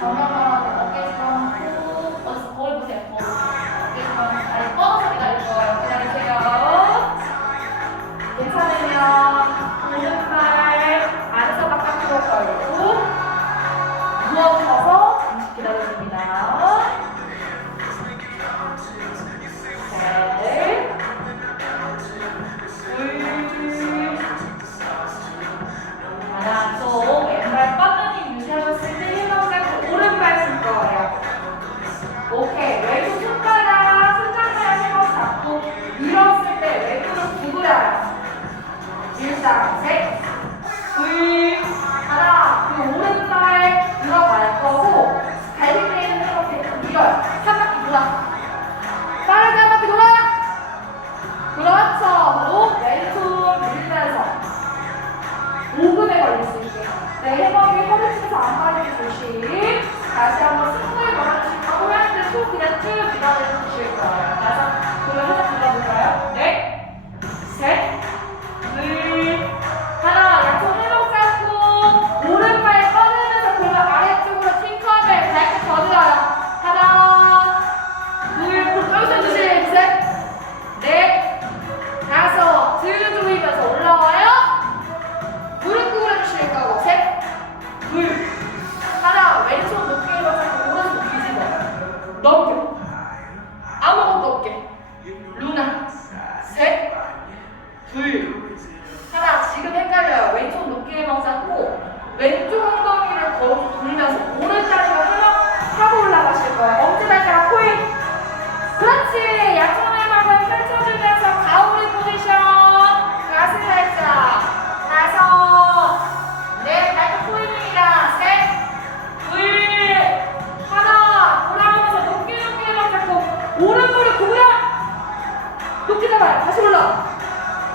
好，慢慢。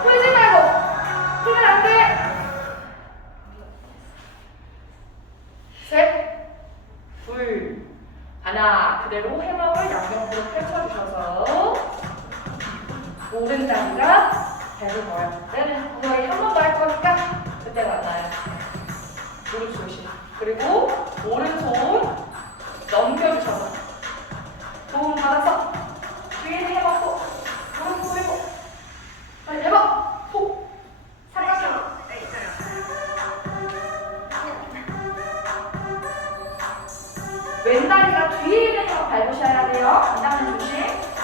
풀지 말고. 풀면 안 돼. 셋, 둘, 하나. 그대로 해먹을 양옆으로 펼쳐주셔서 모든 자리가 배를 모아줄 때는 거의 한 번 더 할 거니까 그때 만나요. 무릎 조심. 그리고 오른손 왼다리가 뒤에 있는 거 밟으셔야 돼요. 안다는 중심.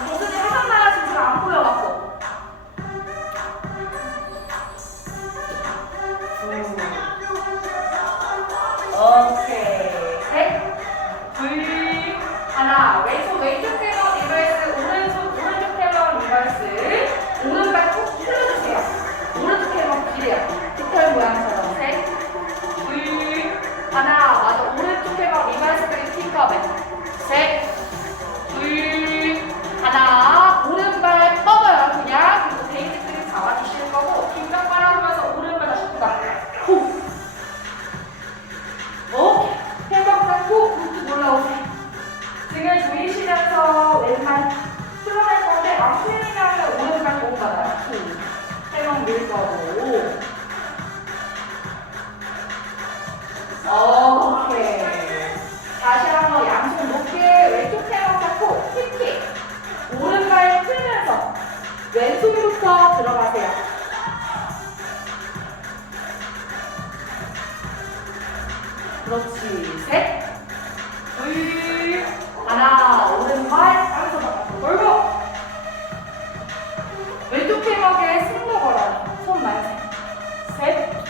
그렇지. 셋. 둘. 하나. 오른발. 하면서 바깥으로 돌고. 왼쪽 팽하게 승부 걸어. 손 만세. 셋.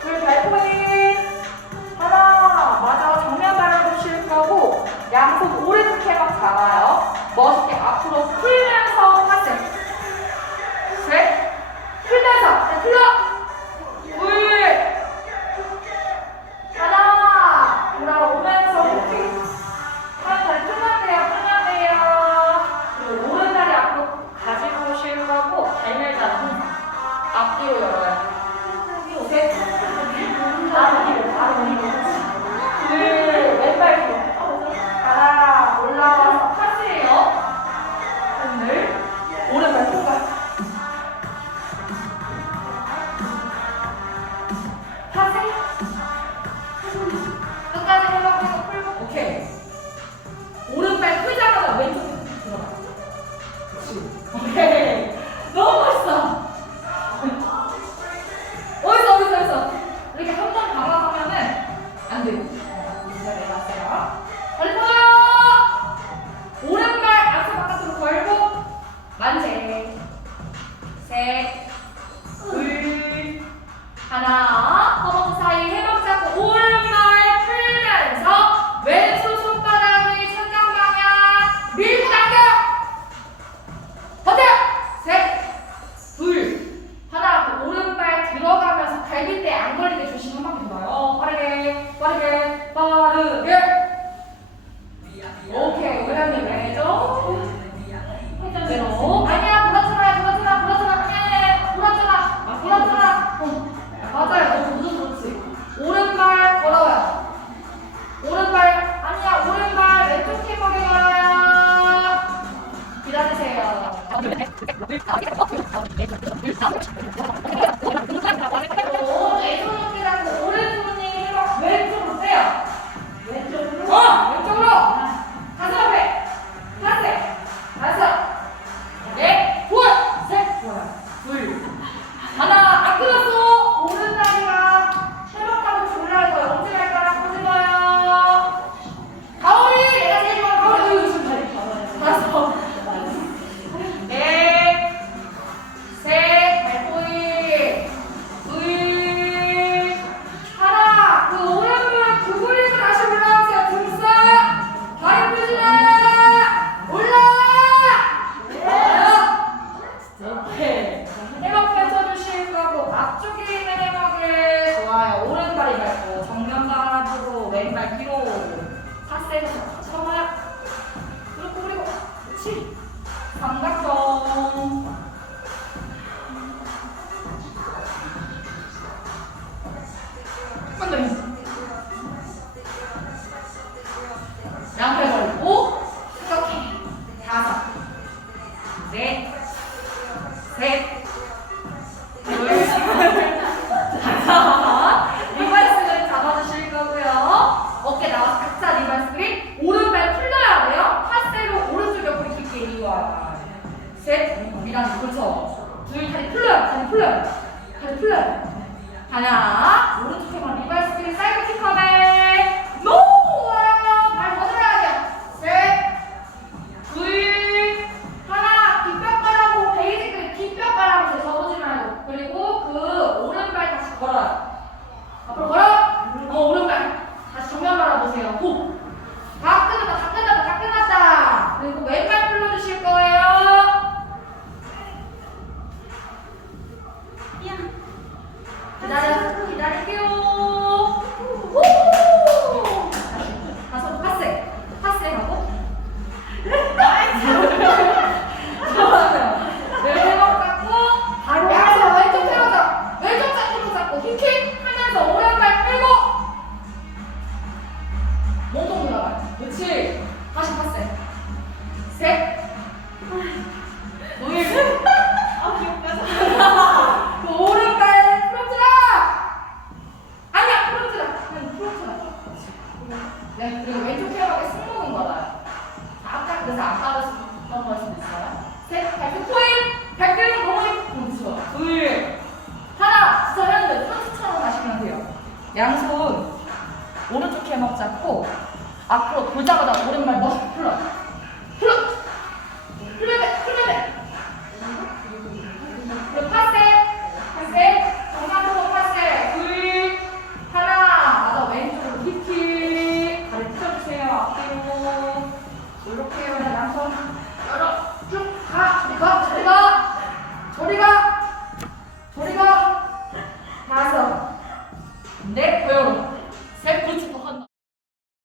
둘. 발코니. 하나. 맞아. 정면 발로 쉴 거고. 양손 오른쪽 팽각 잡아요. 멋있게 앞으로 풀면. Bye. 그렇지. 삼각형. 한번 더. 양팔 걸고 이렇게 다섯, 넷, 셋. 하나, 오른쪽에만 리바이스 사이드 킥커맨. 양손 오른쪽 해먹 잡고 앞으로 돌자마자 오른